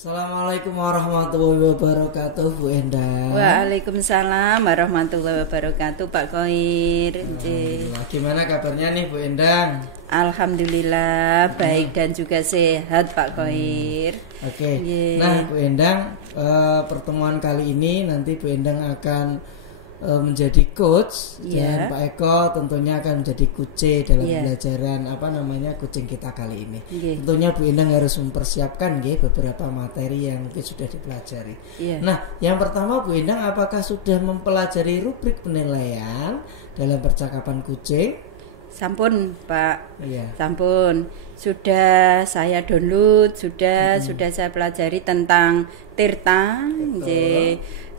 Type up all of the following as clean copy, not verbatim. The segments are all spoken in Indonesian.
Assalamualaikum warahmatullahi wabarakatuh, Bu Endang. Waalaikumsalam warahmatullahi wabarakatuh, Pak Khoir. Gimana kabarnya nih, Bu Endang? Alhamdulillah baik dan juga sehat, Pak Khoir. Oke. Nah, Bu Endang, pertemuan kali ini nanti Bu Endang akan menjadi coach dan Pak Eko tentunya akan menjadi kuce dalam pembelajaran kucing kita kali ini. Tentunya Bu Endang harus mempersiapkan beberapa materi yang mungkin sudah dipelajari. Nah, yang pertama Bu Endang, apakah sudah mempelajari rubrik penilaian dalam percakapan kucing? Sampun, Pak. Sampun. Sudah saya download, sudah saya pelajari tentang Tirta,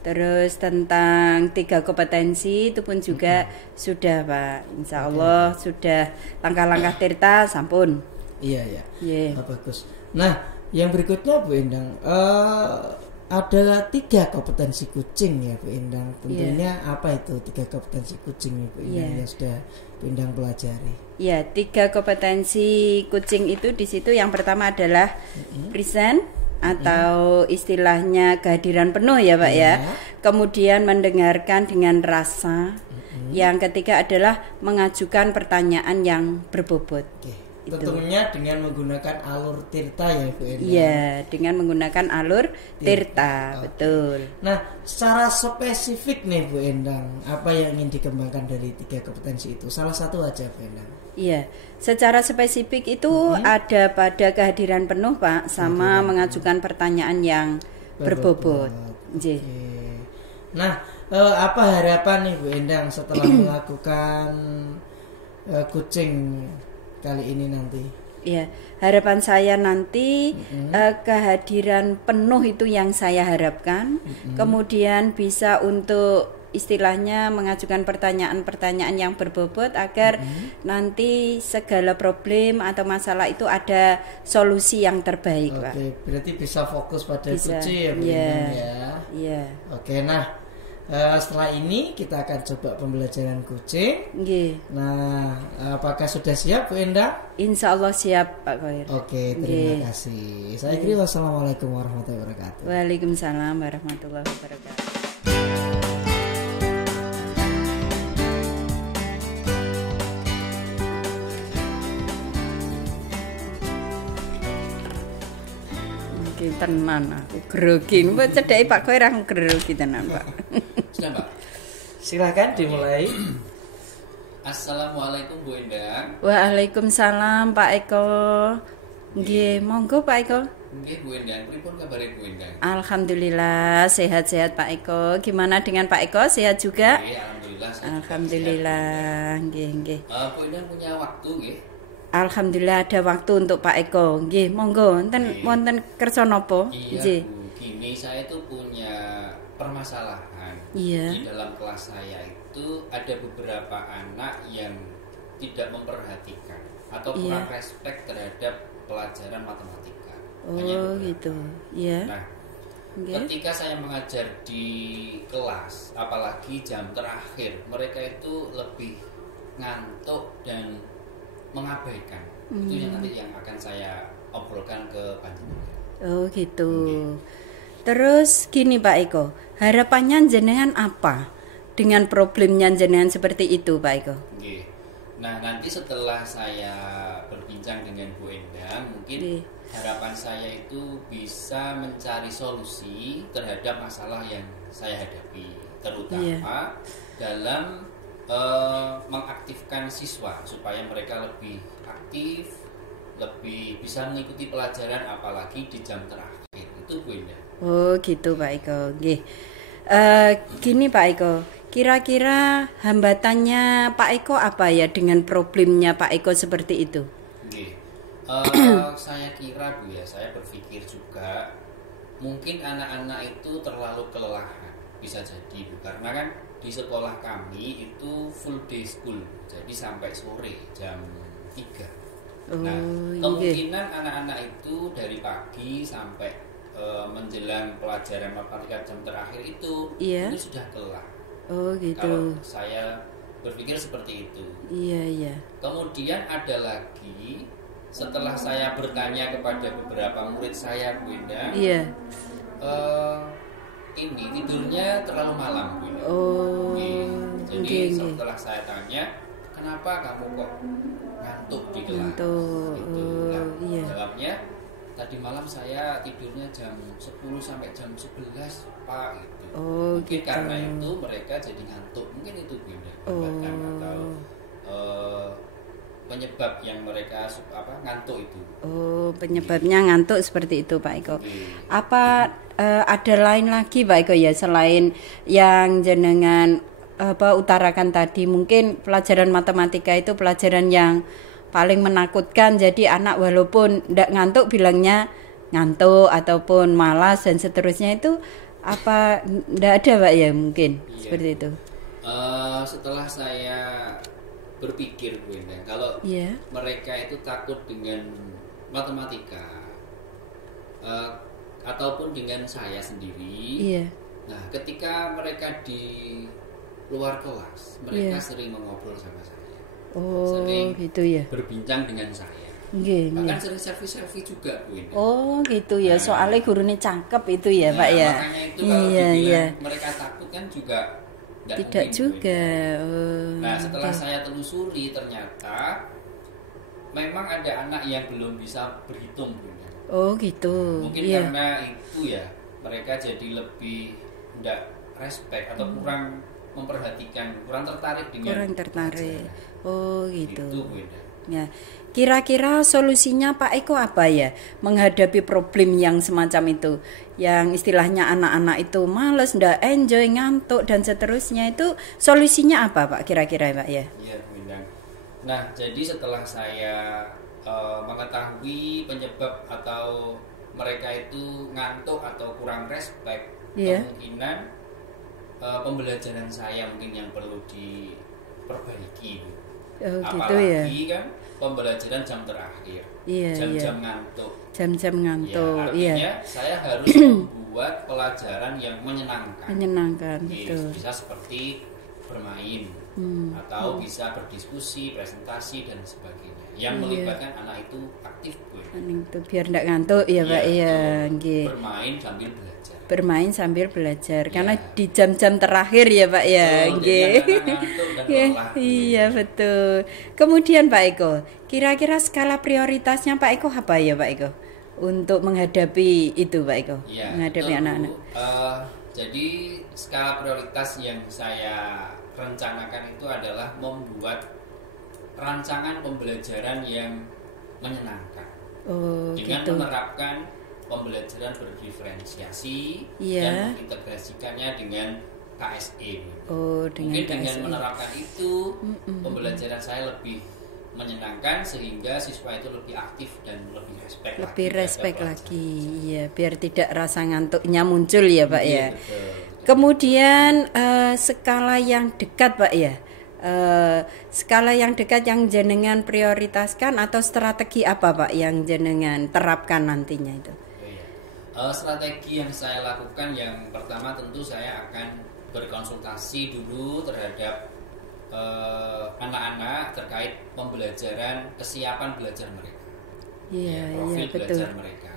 terus tentang 3 kompetensi itu pun juga sudah, Pak. Insya Allah sudah langkah-langkah Tirta sampun. Iya. Bagus. Nah, yang berikutnya Bu Endang, ada 3 kompetensi kucing ya Bu Endang. Tentunya apa itu 3 kompetensi kucing ya Bu Endang yang sudah Bu Endang pelajari? Ya, 3 kompetensi kucing itu di situ yang pertama adalah present atau istilahnya kehadiran penuh ya Pak ya. Kemudian mendengarkan dengan rasa. Yang ketiga adalah mengajukan pertanyaan yang berbobot. Tentunya dengan menggunakan alur Tirta ya Bu Endang. Iya, dengan menggunakan alur Tirta. Betul. Nah, secara spesifik nih Bu Endang, apa yang ingin dikembangkan dari 3 kompetensi itu? Salah satu aja Bu Endang. Iya, secara spesifik itu ada pada kehadiran penuh Pak, sama mengajukan pertanyaan yang berbobot. Nah, apa harapan nih Bu Endang setelah melakukan kucing kali ini nanti? Iya, harapan saya nanti kehadiran penuh itu yang saya harapkan. Kemudian bisa untuk istilahnya mengajukan pertanyaan-pertanyaan yang berbobot agar nanti segala problem atau masalah itu ada solusi yang terbaik, Pak. Oke, berarti bisa fokus pada kucing ya Bu Endang ya. Iya. Oke, nah setelah ini kita akan coba pembelajaran kucing. Nah, apakah sudah siap Bu Endang? Insya Allah siap Pak Khoir. Oke, terima kasih. Saya kira wassalamualaikum warahmatullahi wabarakatuh. Waalaikumsalam warahmatullahi wabarakatuh. Tenan aku grogi. Mbok cedhaki Pak Khoir aku grogi tenan, Pak. Sudah, Pak. Silakan dimulai. Assalamualaikum Bu Endang. Waalaikumsalam Pak Eko. Nggih, monggo Pak Eko. Nggih Bu Endang, pripun kabare Bu Endang? Alhamdulillah sehat-sehat Pak Eko. Gimana dengan Pak Eko? Sehat juga? Nggih, alhamdulillah. Alhamdulillah, nggih. Bu Endang punya waktu nggih? Alhamdulillah ada waktu untuk Pak Eko. Nggih, monggo. Wonten kersa napa? Iya, Bu. Gini, saya tuh punya permasalahan. Di dalam kelas saya itu ada beberapa anak yang tidak memperhatikan atau kurang respect terhadap pelajaran matematika. Gitu. Iya. Nah, ketika saya mengajar di kelas, apalagi jam terakhir, mereka itu lebih ngantuk dan mengabaikan. Itu yang nanti yang akan saya obrolkan ke panjenengan. Oh gitu. Terus gini Pak Eko, harapannya jenengan apa dengan problemnya jenengan seperti itu Pak Eko? Nah, nanti setelah saya berbincang dengan Bu Endang, mungkin harapan saya itu bisa mencari solusi terhadap masalah yang saya hadapi, terutama dalam mengaktifkan siswa supaya mereka lebih aktif, lebih bisa mengikuti pelajaran apalagi di jam terakhir. Itu Bu Endang. Oh gitu Pak Eko. Nggih. Gini Pak Eko, kira-kira hambatannya Pak Eko apa ya dengan problemnya Pak Eko seperti itu? Saya kira Bu ya, saya berpikir juga mungkin anak-anak itu terlalu kelelahan, bisa jadi Bu, karena kan di sekolah kami itu full day school, jadi sampai sore jam 3. Nah, kemungkinan anak-anak itu dari pagi sampai menjelang pelajaran matematika jam terakhir itu sudah kelar. Gitu. Kalau saya berpikir seperti itu. Iya. Kemudian ada lagi setelah saya bertanya kepada beberapa murid saya, Bu Indah, ini tidurnya terlalu malam, Bu Indah. Jadi setelah saya tanya, kenapa kamu kok ngantuk di kelas? Jawabnya, tadi malam saya tidurnya jam 10 sampai jam 11, Pak. Gitu. Mungkin gitu. Karena itu mereka jadi ngantuk. Mungkin itu Bu Indah. Atau penyebab yang mereka ngantuk itu. Penyebabnya ngantuk seperti itu, Pak Eko. Apa ada lain lagi, Pak Eko, ya, selain yang jenengan utarakan tadi? Mungkin pelajaran matematika itu pelajaran yang paling menakutkan. Jadi anak walaupun tidak ngantuk bilangnya ngantuk ataupun malas dan seterusnya, itu apa tidak ada, Pak, ya, mungkin seperti itu. Setelah saya berpikir, Bu Indah, kalau mereka itu takut dengan matematika ataupun dengan saya sendiri, nah ketika mereka di luar kelas, mereka sering mengobrol sama saya, sering gitu ya, berbincang dengan saya, bahkan sering selfie juga, Bu Indah. Gitu ya, soalnya gurunya cakep itu ya, Pak ya. Makanya itu kalau dibilang mereka takut kan juga tidak juga. Nah, setelah saya telusuri ternyata memang ada anak yang belum bisa berhitung, Bu. Gitu. Mungkin karena itu ya, mereka jadi lebih tidak respect atau kurang memperhatikan, kurang tertarik dengan gitu. Itu, Bu. Ya. Kira-kira solusinya Pak Eko apa ya menghadapi problem yang semacam itu, yang istilahnya anak-anak itu males, ndak enjoy, ngantuk dan seterusnya, itu solusinya apa, Pak, kira-kira, Pak, ya? Iya, Bu Endang. Nah, jadi setelah saya mengetahui penyebab atau mereka itu ngantuk atau kurang respect, kemungkinan pembelajaran saya mungkin yang perlu diperbaiki, Bu. Apalagi kan pembelajaran jam terakhir, jam-jam ngantuk. Artinya saya harus membuat pelajaran yang menyenangkan. Bisa seperti bermain atau bisa berdiskusi, presentasi dan sebagainya, yang melibatkan anak itu aktif, Bu. Itu biar tidak ngantuk ya, Pak. Bermain sambil belajar. Karena di jam-jam terakhir ya, Pak, ya. Iya, betul. Kemudian Pak Eko, kira-kira skala prioritasnya Pak Eko apa ya, Pak Eko, untuk menghadapi itu, Pak Eko? Menghadapi anak-anak. Jadi skala prioritas yang saya rencanakan itu adalah membuat rancangan pembelajaran yang menyenangkan. Dengan menerapkan pembelajaran berdiferensiasi dan mengintegrasikannya dengan KSE. Mungkin dengan menerapkan itu pembelajaran saya lebih menyenangkan sehingga siswa itu lebih aktif dan lebih respect lagi. Iya, biar tidak rasa ngantuknya muncul ya, Pak, ya. Betul. Kemudian skala yang dekat, Pak, ya. Skala yang dekat yang jenengan prioritaskan atau strategi apa, Pak, yang jenengan terapkan nantinya itu? Strategi yang saya lakukan, yang pertama tentu saya akan berkonsultasi dulu terhadap anak-anak terkait pembelajaran, kesiapan belajar mereka, profil belajar mereka,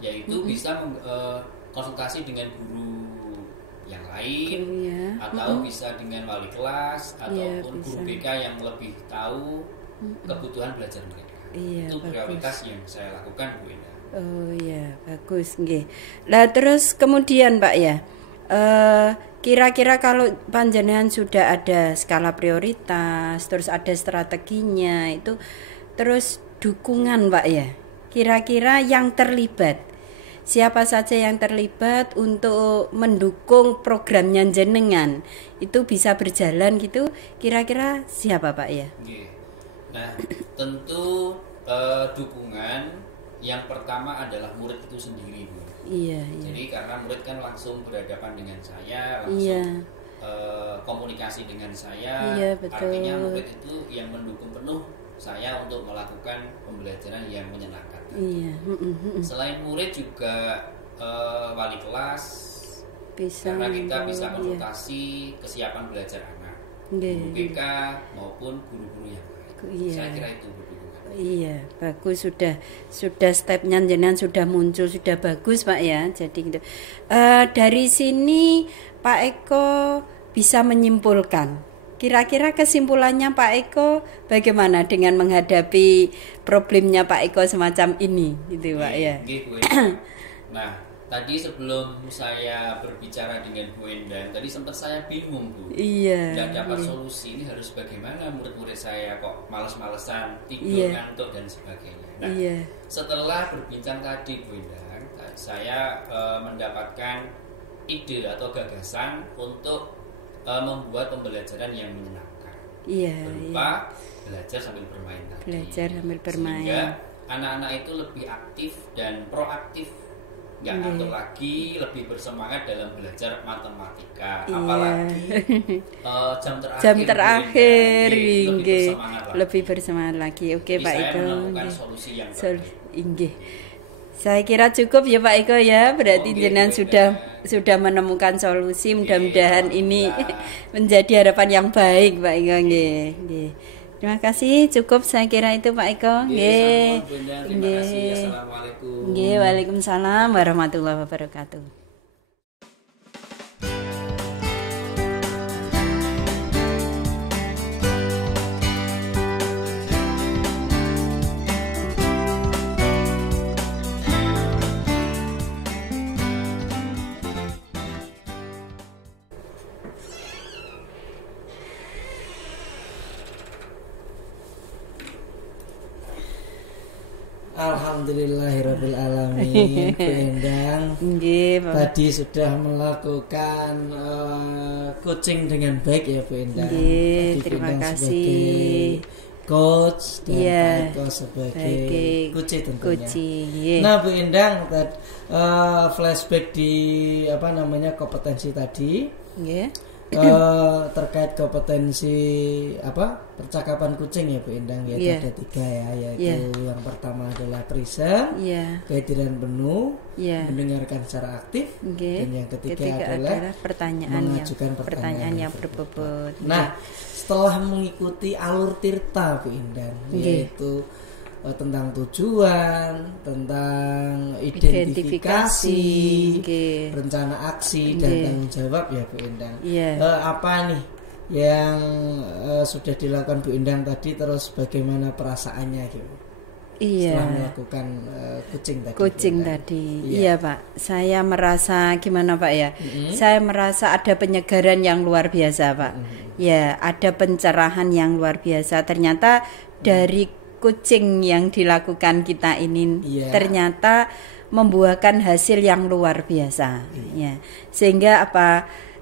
yaitu bisa konsultasi dengan guru yang lain, atau bisa dengan wali kelas ataupun guru BK yang lebih tahu kebutuhan belajar mereka. Itu prioritas yang saya lakukan, Bu Indah. Bagus, nggih. Nah, terus kemudian, Pak, ya, kira-kira kalau panjenengan sudah ada skala prioritas, terus ada strateginya itu, terus dukungan, Pak, ya, kira-kira yang terlibat, siapa saja yang terlibat untuk mendukung programnya jenengan itu bisa berjalan gitu, kira-kira siapa, Pak, ya? Nah, tentu dukungan yang pertama adalah murid itu sendiri, Bu. Jadi karena murid kan langsung berhadapan dengan saya, langsung komunikasi dengan saya, artinya murid itu yang mendukung penuh saya untuk melakukan pembelajaran yang menyenangkan. Selain murid juga wali kelas, karena kita bisa konsultasi kesiapan belajar anak, guru BK maupun guru-guru yang lain. Saya kira itu, Bu. Iya, bagus, sudah stepnya jenengan sudah muncul, sudah bagus Pak ya. Jadi gitu. Dari sini Pak Eko bisa menyimpulkan. Kira-kira kesimpulannya Pak Eko bagaimana dengan menghadapi problemnya Pak Eko semacam ini, gitu Pak ya. Nah, tadi sebelum saya berbicara dengan Bu Endang, tadi sempat saya bingung Bu. Iya. Nggak dapat solusi, ini harus bagaimana murid-murid saya kok males-malesan, tidur, ngantuk dan sebagainya. Nah, setelah berbincang tadi Bu Endang, saya mendapatkan ide atau gagasan untuk membuat pembelajaran yang menyenangkan. Berupa belajar sambil bermain tadi. Belajar sambil bermain. Sehingga anak-anak itu lebih aktif dan proaktif. Nggak ngantuk lagi, lebih bersemangat dalam belajar matematika. Apalagi jam terakhir lebih bersemangat lagi. Oke, Pak Eko. Saya menemukan solusi yang terbaik. Saya kira cukup ya Pak Eko ya. Berarti jenengan sudah menemukan solusi. Mudah-mudahan ini menjadi harapan yang baik Pak Eko. Nggih. Terima kasih, cukup saya kira itu Pak Eko. Nggih. Terima kasih. Assalamualaikum. Nggih, waalaikumsalam warahmatullahi wabarakatuh. Alhamdulillahirabbil alamin. Bu Endang tadi sudah melakukan coaching dengan baik ya Bu Endang. Terima kasih sebagai coach dan Pak Eko sebagai coach tentunya. Nah Bu Endang, flashback di kompetensi tadi. Terkait kompetensi percakapan kucing ya Bu Endang, yaitu ada 3 ya, yaitu yang pertama adalah present, kehadiran penuh, mendengarkan secara aktif, dan yang ketiga adalah mengajukan pertanyaan yang berbobot. Nah, setelah mengikuti alur tirta Bu Endang, yaitu tentang tujuan, tentang identifikasi, rencana aksi dan tanggung jawab ya Bu Endang. Apa nih yang sudah dilakukan Bu Endang tadi, terus bagaimana perasaannya gitu? Setelah melakukan coaching tadi. Iya Pak, saya merasa gimana Pak ya? Saya merasa ada penyegaran yang luar biasa Pak. Ya, ada pencerahan yang luar biasa. Ternyata dari coaching yang dilakukan kita ini ternyata membuahkan hasil yang luar biasa. Sehingga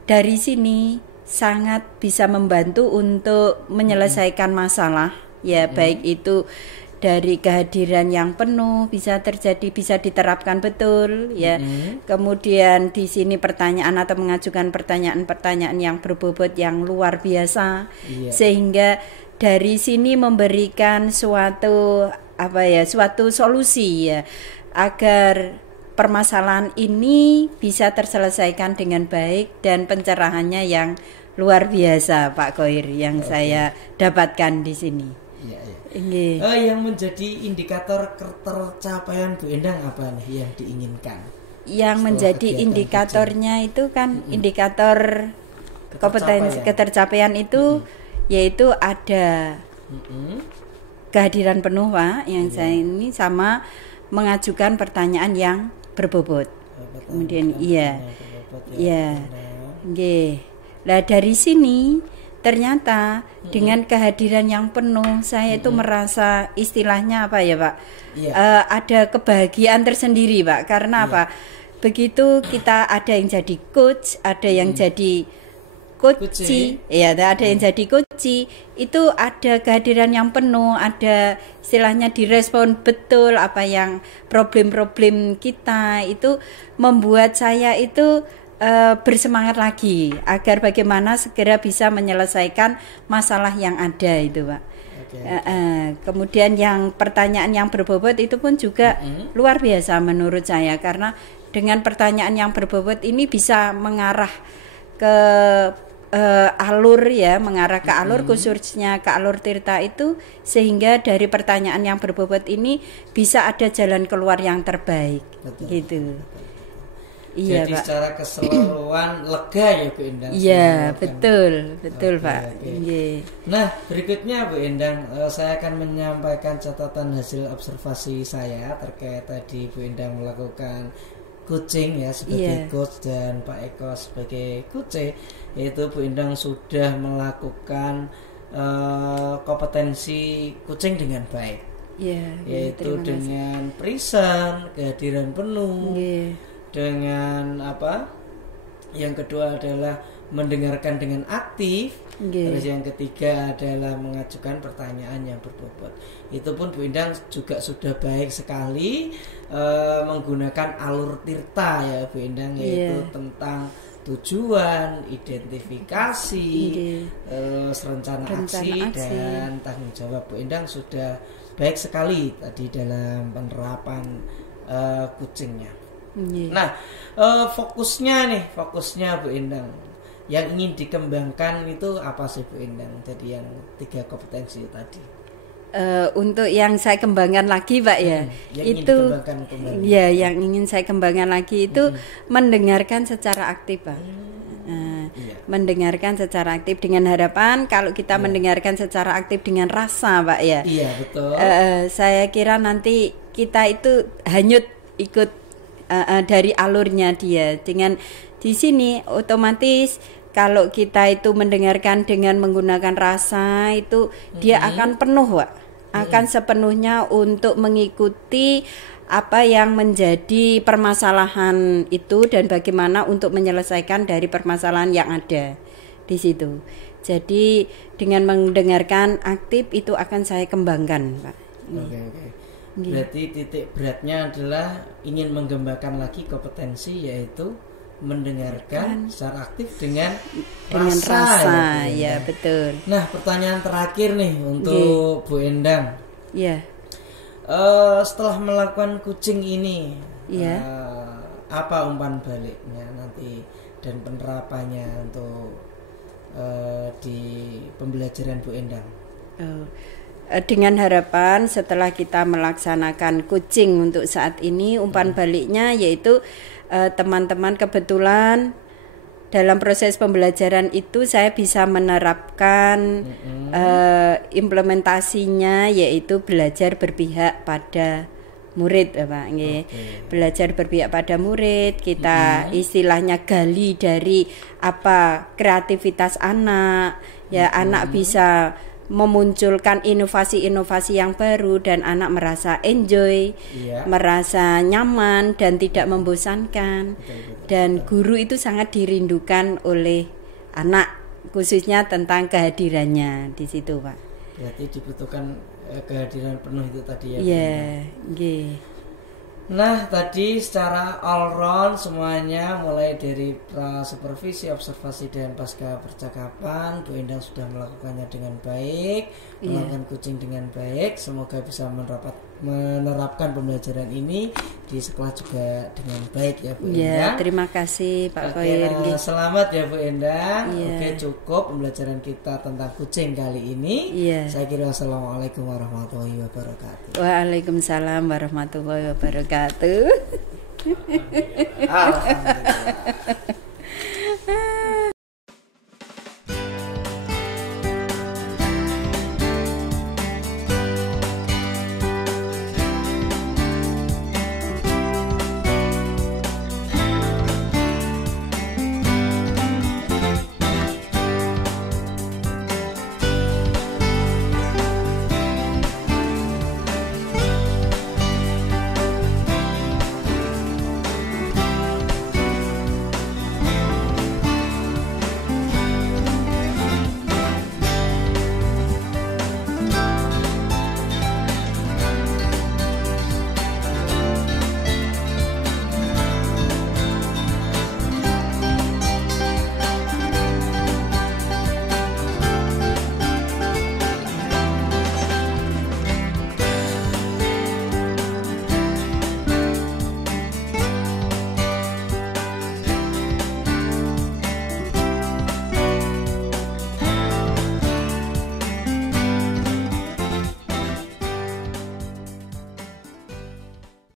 dari sini sangat bisa membantu untuk menyelesaikan masalah baik itu dari kehadiran yang penuh bisa diterapkan betul Kemudian di sini pertanyaan atau mengajukan pertanyaan-pertanyaan yang berbobot yang luar biasa sehingga dari sini memberikan suatu solusi agar permasalahan ini bisa terselesaikan dengan baik dan pencerahannya yang luar biasa Pak Khoir yang saya dapatkan di sini. Yang menjadi indikator tercapaian Bu Endang apa nih yang diinginkan? Yang menjadi indikatornya itu kan indikator kompetensi ketercapaian itu yaitu ada kehadiran penuh Pak yang saya ini sama mengajukan pertanyaan yang berbobot. Kemudian Nah dari sini ternyata dengan kehadiran yang penuh saya itu merasa istilahnya apa ya Pak? Ada kebahagiaan tersendiri Pak, karena apa? Begitu kita ada yang jadi coach, ada yang jadi coach, ada yang jadi coach, itu ada kehadiran yang penuh, ada istilahnya direspon betul apa yang problem-problem kita, itu membuat saya itu bersemangat lagi agar bagaimana segera bisa menyelesaikan masalah yang ada itu Pak. Kemudian yang pertanyaan yang berbobot itu pun juga luar biasa menurut saya, karena dengan pertanyaan yang berbobot ini bisa mengarah ke alur ya, mengarah ke alur, khususnya ke alur tirta itu, sehingga dari pertanyaan yang berbobot ini bisa ada jalan keluar yang terbaik. Betul, gitu. Iya, jadi Pak, secara keseluruhan lega ya Bu Endang. Iya, betul Pak. Okay. Nah, berikutnya Bu Endang, saya akan menyampaikan catatan hasil observasi saya terkait tadi Bu Endang melakukan coaching ya sebagai coach dan Pak Eko sebagai coach, yaitu Bu Endang sudah melakukan kompetensi coaching dengan baik. Yaitu dengan present, kehadiran penuh. Dengan apa? Yang kedua adalah mendengarkan dengan aktif. Terus yang ketiga adalah mengajukan pertanyaan yang berbobot. Itu pun Bu Endang juga sudah baik sekali menggunakan alur tirta ya Bu Endang, yaitu tentang tujuan, identifikasi, rencana aksi dan tanggung jawab. Bu Endang sudah baik sekali tadi dalam penerapan coachingnya. Nah, fokusnya Bu Endang yang ingin dikembangkan itu apa sih Bu Endang? Jadi yang 3 kompetensi tadi. Untuk yang saya kembangkan lagi Pak ya, itu ya yang ingin saya kembangkan lagi itu mendengarkan secara aktif Pak. Mendengarkan secara aktif dengan harapan kalau kita mendengarkan secara aktif dengan rasa Pak ya. Iya betul. Saya kira nanti kita itu hanyut ikut dari alurnya dia. Dengan di sini otomatis kalau kita itu mendengarkan dengan menggunakan rasa itu dia akan penuh Pak. Akan sepenuhnya untuk mengikuti apa yang menjadi permasalahan itu dan bagaimana untuk menyelesaikan dari permasalahan yang ada di situ. Jadi dengan mendengarkan aktif itu akan saya kembangkan Pak. Oke. Berarti titik beratnya adalah ingin mengembangkan lagi kompetensi, yaitu mendengarkan secara aktif dengan rasa ya betul. Nah, pertanyaan terakhir nih untuk Bu Endang. Setelah melakukan coaching ini, apa umpan baliknya nanti dan penerapannya untuk di pembelajaran Bu Endang? Dengan harapan setelah kita melaksanakan coaching untuk saat ini, umpan baliknya yaitu teman-teman kebetulan dalam proses pembelajaran itu saya bisa menerapkan implementasinya, yaitu belajar berpihak pada murid Pak. Belajar berpihak pada murid, kita istilahnya gali dari apa kreativitas anak ya. Anak bisa memunculkan inovasi-inovasi yang baru dan anak merasa enjoy, merasa nyaman dan tidak membosankan. Dan guru itu sangat dirindukan oleh anak, khususnya tentang kehadirannya di situ Pak. Berarti dibutuhkan kehadiran penuh itu tadi ya. Nah, tadi secara all round semuanya, mulai dari supervisi, observasi dan pasca percakapan, Bu Endang sudah melakukannya dengan baik, melakukan coaching dengan baik. Semoga bisa menerapkan pembelajaran ini di sekolah juga dengan baik ya Bu Endang. Terima kasih Pak Koir. Selamat ya Bu Endang. Oke, cukup pembelajaran kita tentang coaching kali ini. Saya kira wassalamualaikum warahmatullahi wabarakatuh. Waalaikumsalam warahmatullahi wabarakatuh. Alhamdulillah.